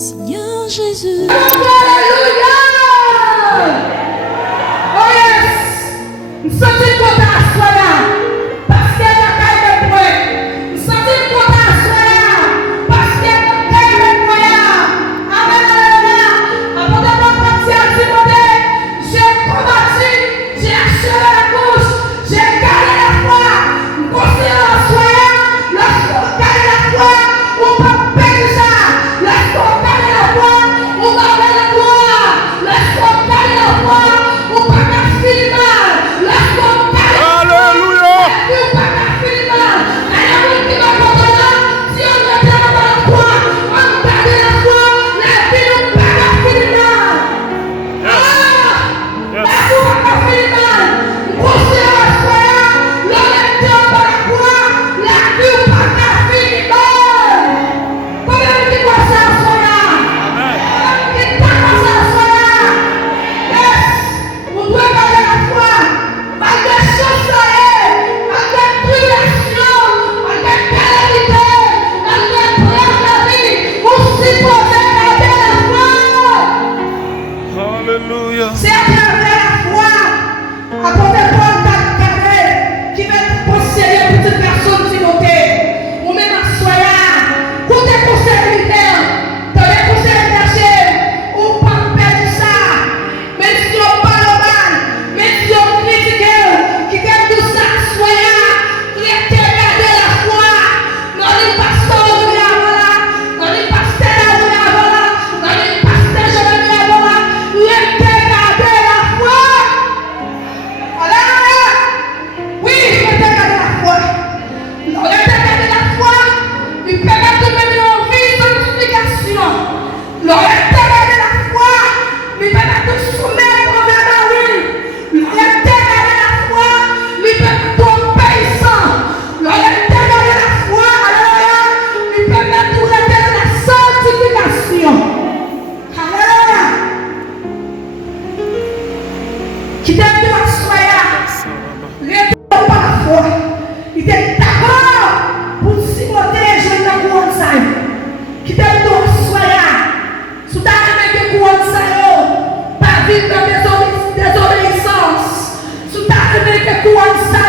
Seigneur Jésus. Alléluia. Oh yes. Nous sommes contents à soi là. Parce qu'elle a caillé de moi. Nous sommes contents à soi là. Parce qu'elle a caillé de moi. Amen, alléluia. Avant de partir à Timothée, j'ai combattu, j'ai achevé la course, j'ai gagné la foi. Nous continuons à soi là. Lorsqu'on gagne la foi, on peut perdre ça. Lorsqu'on gagne la foi, on va vers la gloire. Lorsqu'on gagne la foi, on va faire finir mal. Lorsqu'on gagne la foi, on va faire finir mal. Et la vie qui va contre là, si on ne tient pas la foi, on gagne la foi, la vie ne va pas finir mal. La vie ne va pas finir mal. Continuons à soi là. L'on ne tient pas la foi, la vie ne va pas finir mal. Combien de temps ça à soi là? On doit garder la foi, malgré chanceler, malgré tribulation, malgré calamité, malgré problème de la vie, on supposait garder la foi. Hallelujah. C'est à travers la foi, apôtre Paul t'a gardé, qui va te conseiller pour toute personne Timothée, ou même à soya, pour tes conseils militaires, dans les conseils bergers, ou pas perdre ça, même si on parle mal, même si on critique, qui fait tout ça, soya, qui a gardé la foi, dans les pasteurs de la voilà, dans les pasteurs de la voilà, dans les pasteurs de la voilà, il a gardé la foi. Alléluia. Oui, il a gardé la foi. Il a gardé la foi. Il permet de mener en vie sans explication. Il a gardé la foi. Il permet de soumettre envers la rue. Il a gardé la foi. Il permet d'obéissant. Il a gardé la foi. Alléluia. Il permet de rester dans la sanctification. Alléluia. Qui t'aime de la soya. Reste par la foi. Il était d'accord pour Timothée, je ne couronne ça. Qui t'aime de la soya. Sous ta main de couronne ça, pas vivre dans désobéissance. Sous ta main de couronne ça,